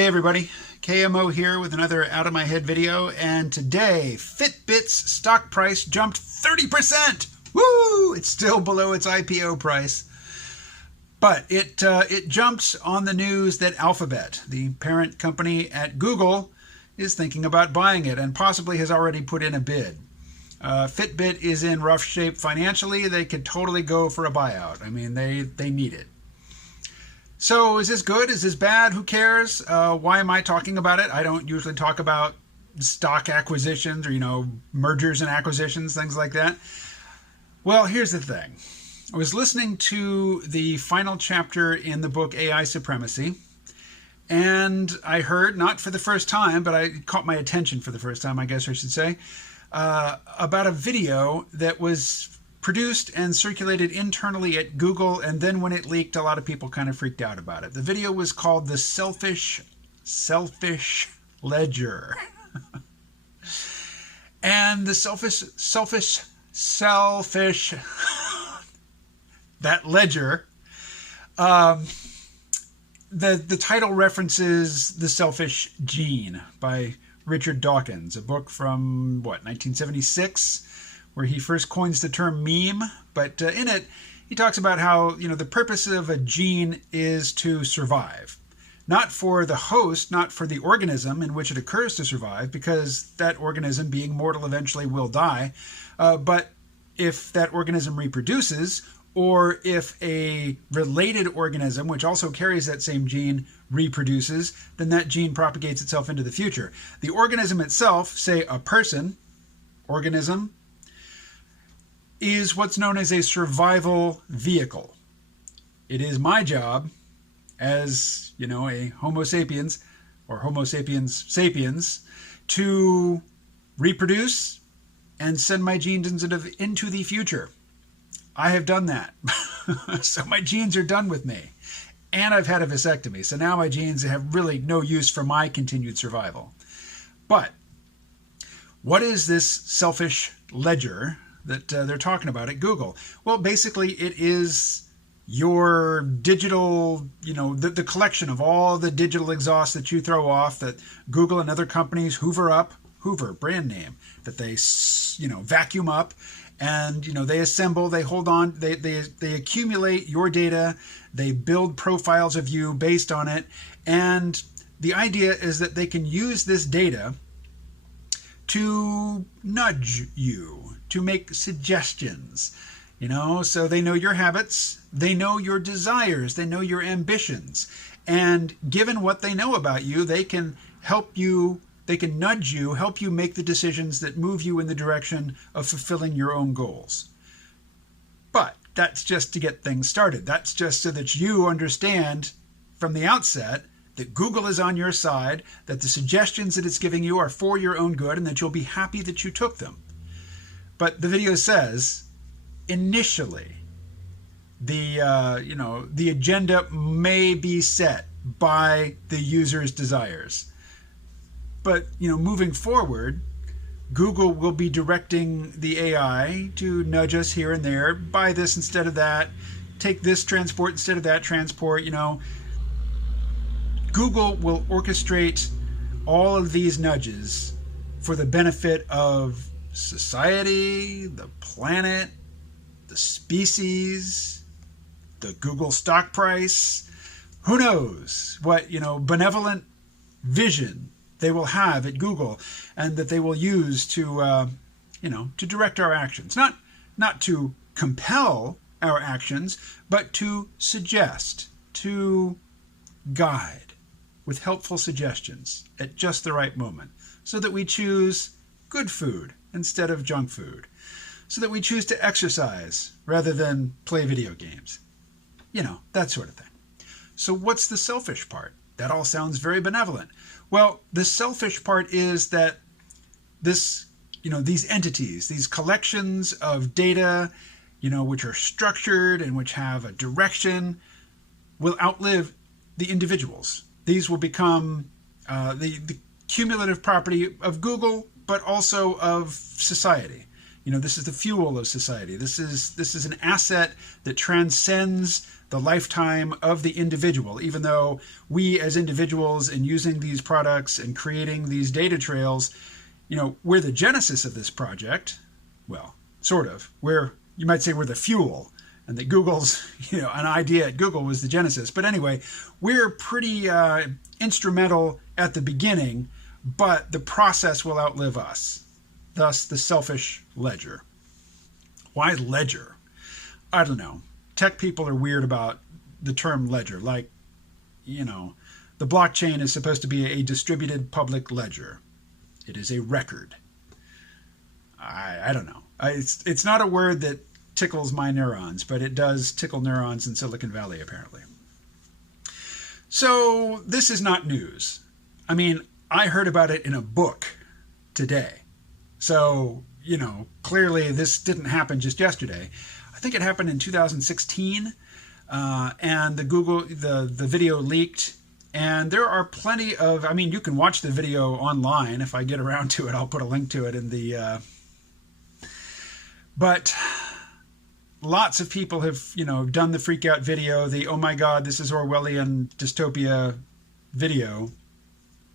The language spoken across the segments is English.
Hey everybody, KMO here with another Out of My Head video, and today FitBit's stock price jumped 30%! Woo! It's still below its IPO price, but it jumped on the news that Alphabet, the parent company at Google, is thinking about buying it and possibly has already put in a bid. FitBit is in rough shape financially. They could totally go for a buyout. I mean, they need it. So is this good? Is this bad? Who cares? Why am I talking about it? I don't usually talk about stock acquisitions or, mergers and acquisitions, things like that. Well, here's the thing. I was listening to the final chapter in the book AI Supremacy, and I heard, not for the first time, but it caught my attention for the first time, I guess I should say, about a video that was produced and circulated internally at Google, and then when it leaked, a lot of people kind of freaked out about it. The video was called The Selfish Ledger. And the selfish, that ledger, the title references The Selfish Gene by Richard Dawkins, a book from, 1976, where he first coins the term meme. But in it, he talks about how, the purpose of a gene is to survive. Not for the host, not for the organism in which it occurs to survive, because that organism, being mortal, eventually will die. But if that organism reproduces, or if a related organism, which also carries that same gene, reproduces, then that gene propagates itself into the future. The organism itself, say a person, organism, is what's known as a survival vehicle. It is my job as, a Homo sapiens, or Homo sapiens sapiens, to reproduce and send my genes into the future. I have done that. So my genes are done with me. And I've had a vasectomy. So now my genes have really no use for my continued survival. But what is this selfish ledger that they're talking about at Google? Well, basically it is your digital, the collection of all the digital exhaust that you throw off that Google and other companies hoover up, Hoover, brand name, that they, vacuum up, and, they assemble, they hold on, they accumulate your data, they build profiles of you based on it, and the idea is that they can use this data to nudge you, to make suggestions, so they know your habits, they know your desires, they know your ambitions, and given what they know about you, they can help you, they can nudge you, help you make the decisions that move you in the direction of fulfilling your own goals. But that's just to get things started. That's just so that you understand from the outset that Google is on your side, that the suggestions that it's giving you are for your own good, and that you'll be happy that you took them. But the video says, initially, the agenda may be set by the user's desires. But, moving forward, Google will be directing the AI to nudge us here and there, buy this instead of that, take this transport instead of that transport, Google will orchestrate all of these nudges for the benefit of society, the planet, the species, the Google stock price. Who knows what, benevolent vision they will have at Google, and that they will use to, to direct our actions. Not to compel our actions, but to suggest, to guide with helpful suggestions at just the right moment, so that we choose good food instead of junk food, so that we choose to exercise rather than play video games. That sort of thing. So what's the selfish part? That all sounds very benevolent. Well, the selfish part is that these entities, these collections of data, which are structured and which have a direction, will outlive the individuals. These will become the cumulative property of Google, but also of society. This is the fuel of society. This is an asset that transcends the lifetime of the individual, even though we as individuals, in using these products and creating these data trails, we're the genesis of this project. Well, sort of. You might say we're the fuel, and that Google's, an idea at Google was the genesis. But anyway, we're pretty instrumental at the beginning, but the process will outlive us. Thus, the selfish ledger. Why ledger? I don't know. Tech people are weird about the term ledger. Like, the blockchain is supposed to be a distributed public ledger. It is a record. I don't know. It's not a word that tickles my neurons, but it does tickle neurons in Silicon Valley, apparently. So this is not news. I mean, I heard about it in a book today. So, clearly this didn't happen just yesterday. I think it happened in 2016, and the video leaked. And there are plenty of, you can watch the video online. If I get around to it, I'll put a link to it in the, but lots of people have, done the Freakout video, the, oh my God, this is Orwellian dystopia video.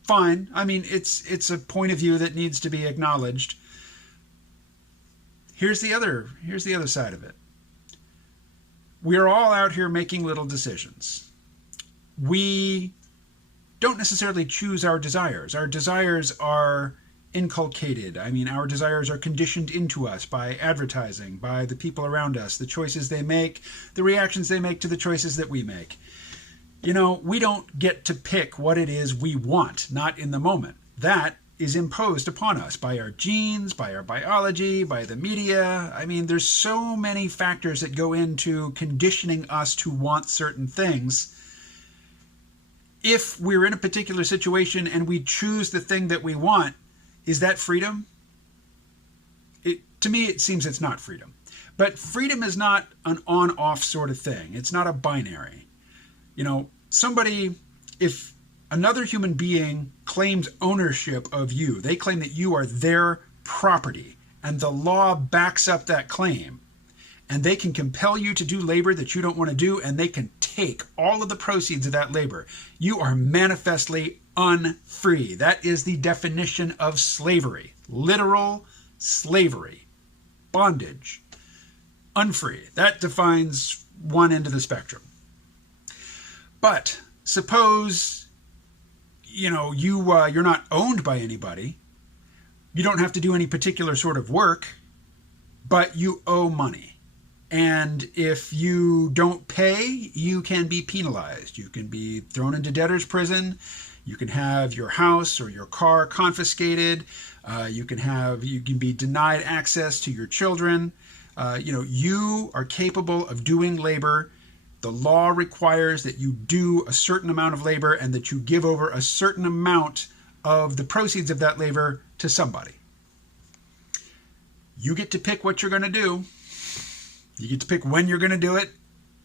Fine. It's a point of view that needs to be acknowledged. Here's the other side of it. We're all out here making little decisions. We don't necessarily choose our desires. Our desires are inculcated. Our desires are conditioned into us by advertising, by the people around us, the choices they make, the reactions they make to the choices that we make. We don't get to pick what it is we want, not in the moment. That is imposed upon us by our genes, by our biology, by the media. There's so many factors that go into conditioning us to want certain things. If we're in a particular situation and we choose the thing that we want, is that freedom? To me, it seems it's not freedom. But freedom is not an on-off sort of thing. It's not a binary. If another human being claims ownership of you, they claim that you are their property, and the law backs up that claim, and they can compel you to do labor that you don't want to do, and they can take all of the proceeds of that labor. You are manifestly unfree. That is the definition of slavery. Literal slavery. Bondage. Unfree. That defines one end of the spectrum. But suppose, you're not owned by anybody. You don't have to do any particular sort of work, but you owe money. And if you don't pay, you can be penalized. You can be thrown into debtor's prison. You can have your house or your car confiscated. You can be denied access to your children. You are capable of doing labor. The law requires that you do a certain amount of labor and that you give over a certain amount of the proceeds of that labor to somebody. You get to pick what you're going to do. You get to pick when you're going to do it.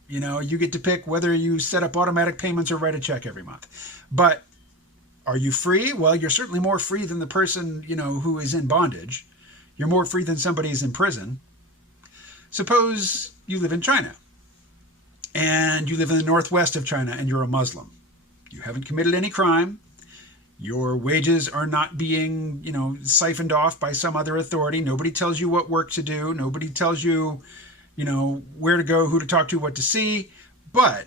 You get to pick whether you set up automatic payments or write a check every month. But are you free? Well, you're certainly more free than the person, who is in bondage. You're more free than somebody who's in prison. Suppose you live in China. And you live in the northwest of China and you're a Muslim. You haven't committed any crime. Your wages are not being, siphoned off by some other authority. Nobody tells you what work to do. Nobody tells you, where to go, who to talk to, what to see. But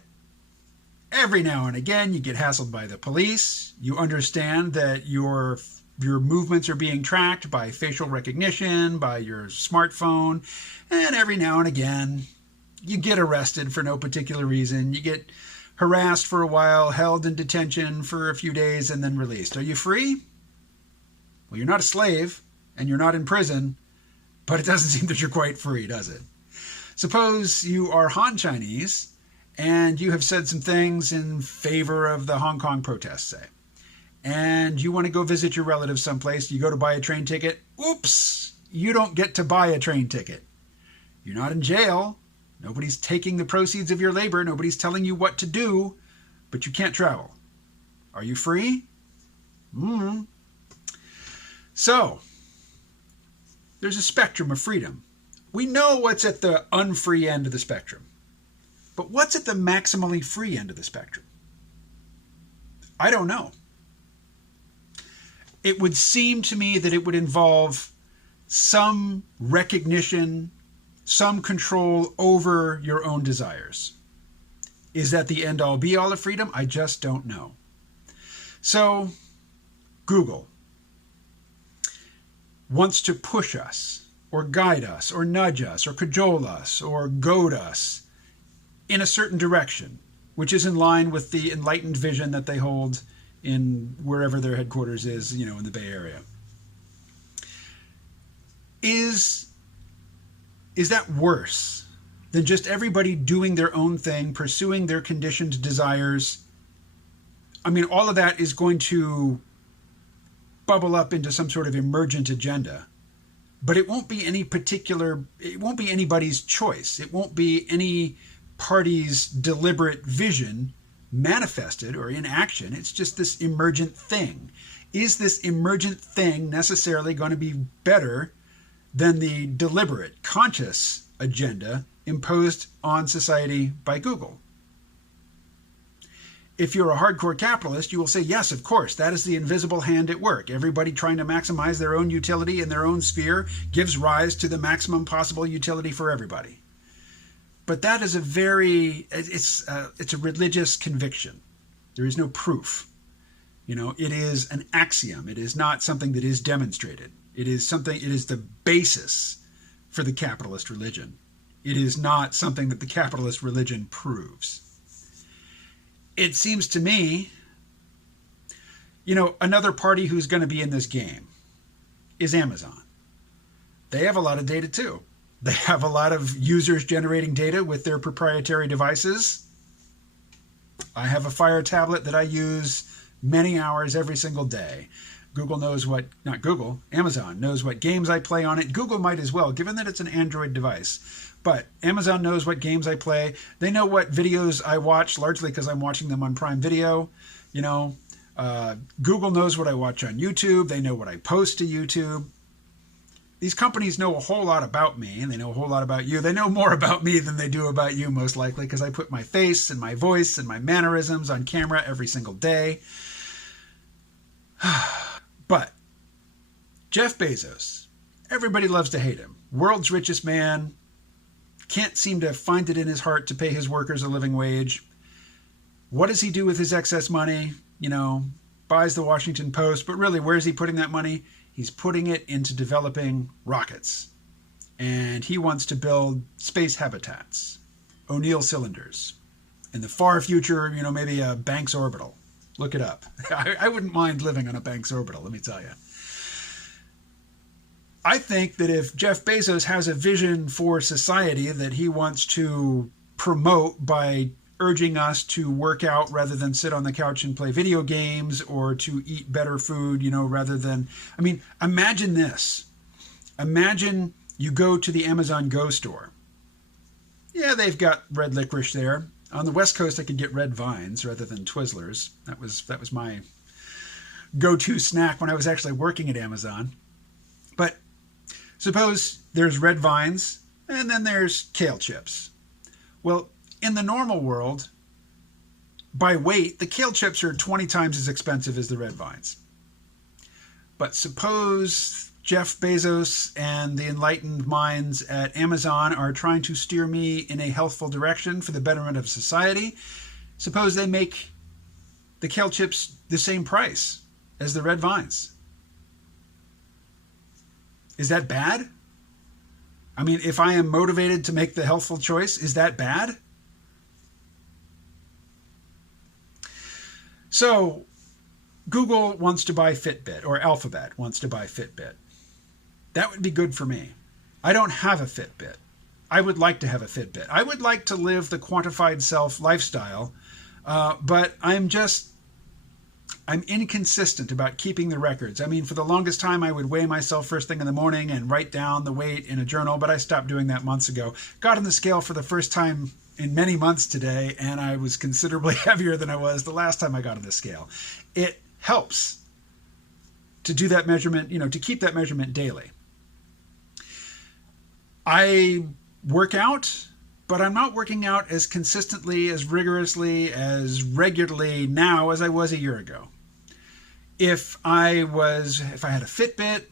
every now and again, you get hassled by the police. You understand that your movements are being tracked by facial recognition, by your smartphone. And every now and again, you get arrested for no particular reason. You get harassed for a while, held in detention for a few days, and then released. Are you free? Well, you're not a slave, and you're not in prison, but it doesn't seem that you're quite free, does it? Suppose you are Han Chinese, and you have said some things in favor of the Hong Kong protests, say, and you want to go visit your relatives someplace. You go to buy a train ticket. Oops! You don't get to buy a train ticket. You're not in jail. Nobody's taking the proceeds of your labor. Nobody's telling you what to do, but you can't travel. Are you free? So, There's a spectrum of freedom. We know what's at the unfree end of the spectrum. But what's at the maximally free end of the spectrum? I don't know. It would seem to me that it would involve some recognition, some control over your own desires. Is that the end-all be-all of freedom? I just don't know. So, Google wants to push us, or guide us, or nudge us, or cajole us, or goad us in a certain direction, which is in line with the enlightened vision that they hold in wherever their headquarters is, in the Bay Area. Is that worse than just everybody doing their own thing, pursuing their conditioned desires? I mean, all of that is going to bubble up into some sort of emergent agenda, but it won't be anybody's choice. It won't be any party's deliberate vision manifested or in action. It's just this emergent thing. Is this emergent thing necessarily going to be better than the deliberate, conscious agenda imposed on society by Google? If you're a hardcore capitalist, you will say, yes, of course, that is the invisible hand at work. Everybody trying to maximize their own utility in their own sphere gives rise to the maximum possible utility for everybody. But that is it's a religious conviction. There is no proof. It is an axiom. It is not something that is demonstrated. It is the basis for the capitalist religion. It is not something that the capitalist religion proves. It seems to me, another party who's going to be in this game is Amazon. They have a lot of data too. They have a lot of users generating data with their proprietary devices. I have a Fire tablet that I use many hours every single day. Amazon knows what games I play on it. Google might as well, given that it's an Android device. But Amazon knows what games I play. They know what videos I watch, largely because I'm watching them on Prime Video. Google knows what I watch on YouTube. They know what I post to YouTube. These companies know a whole lot about me, and they know a whole lot about you. They know more about me than they do about you, most likely, because I put my face and my voice and my mannerisms on camera every single day. But Jeff Bezos, everybody loves to hate him. World's richest man, can't seem to find it in his heart to pay his workers a living wage. What does he do with his excess money? Buys the Washington Post, but really, where's he putting that money? He's putting it into developing rockets. And he wants to build space habitats, O'Neill cylinders. In the far future, maybe a Banks orbital. Look it up. I wouldn't mind living on a Banks orbital, let me tell you. I think that if Jeff Bezos has a vision for society that he wants to promote by urging us to work out rather than sit on the couch and play video games, or to eat better food, rather than, imagine this. Imagine you go to the Amazon Go store. Yeah, they've got red licorice there. On the West Coast, I could get red vines rather than Twizzlers. That was my go-to snack when I was actually working at Amazon. But suppose there's red vines, and then there's kale chips. Well, in the normal world, by weight, the kale chips are 20 times as expensive as the red vines. But suppose Jeff Bezos and the enlightened minds at Amazon are trying to steer me in a healthful direction for the betterment of society. Suppose they make the kale chips the same price as the red vines. Is that bad? If I am motivated to make the healthful choice, is that bad? So, Google wants to buy FitBit, or Alphabet wants to buy FitBit. That would be good for me. I don't have a Fitbit. I would like to have a Fitbit. I would like to live the quantified self lifestyle, but I'm inconsistent about keeping the records. For the longest time, I would weigh myself first thing in the morning and write down the weight in a journal, but I stopped doing that months ago. Got on the scale for the first time in many months today, and I was considerably heavier than I was the last time I got on the scale. It helps to do that measurement, to keep that measurement daily. I work out, but I'm not working out as consistently, as rigorously, as regularly now as I was a year ago. If I had a Fitbit,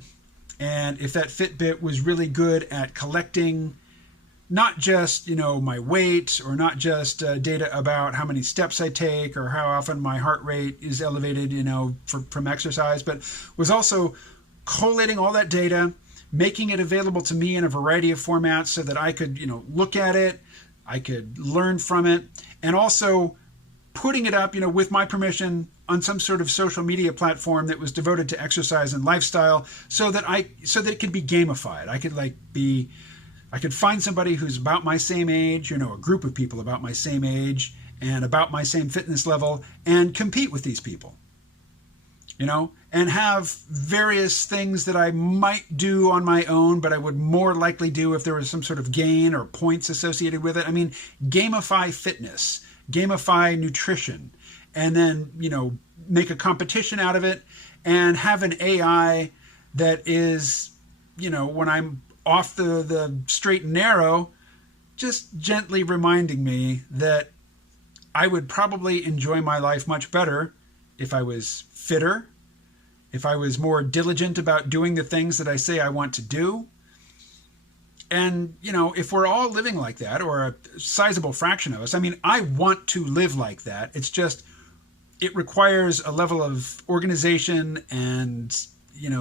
and if that Fitbit was really good at collecting not just, my weight, or not just data about how many steps I take or how often my heart rate is elevated, from exercise, but was also collating all that data, making it available to me in a variety of formats so that I could, look at it, I could learn from it, and also putting it up, with my permission on some sort of social media platform that was devoted to exercise and lifestyle, so that it could be gamified. I could find somebody who's about my same age, a group of people about my same age and about my same fitness level, and compete with these people, and have various things that I might do on my own, but I would more likely do if there was some sort of gain or points associated with it. I mean, gamify fitness, gamify nutrition, and then, make a competition out of it, and have an AI that is, when I'm off the straight and narrow, just gently reminding me that I would probably enjoy my life much better if I was fitter, if I was more diligent about doing the things that I say I want to do. And, if we're all living like that, or a sizable fraction of us, I mean, I want to live like that. It's just, it requires a level of organization and,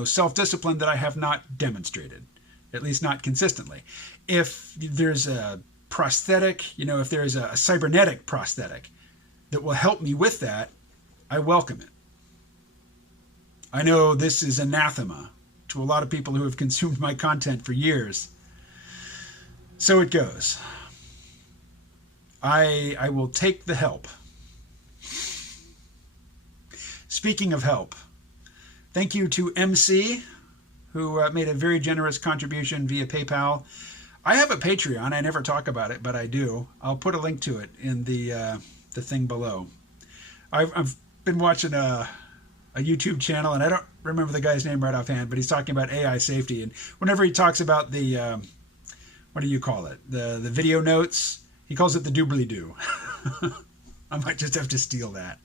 self-discipline that I have not demonstrated, at least not consistently. If there's a prosthetic, if there's a cybernetic prosthetic that will help me with that, I welcome it. I know this is anathema to a lot of people who have consumed my content for years. So it goes. I will take the help. Speaking of help, thank you to MC, who made a very generous contribution via PayPal. I have a Patreon. I never talk about it, but I do. I'll put a link to it in the thing below. I've been watching a YouTube channel, and I don't remember the guy's name right offhand, but he's talking about AI safety. And whenever he talks about the, what do you call it? The video notes, he calls it the doobly-doo. I might just have to steal that.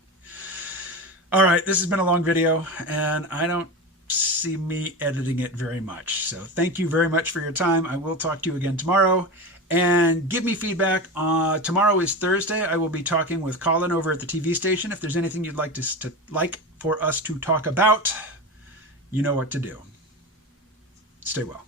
All right, this has been a long video, and I don't see me editing it very much. So thank you very much for your time. I will talk to you again tomorrow. And give me feedback. Tomorrow is Thursday. I will be talking with Colin over at the TV station. If there's anything you'd like for us to talk about, you know what to do. Stay well.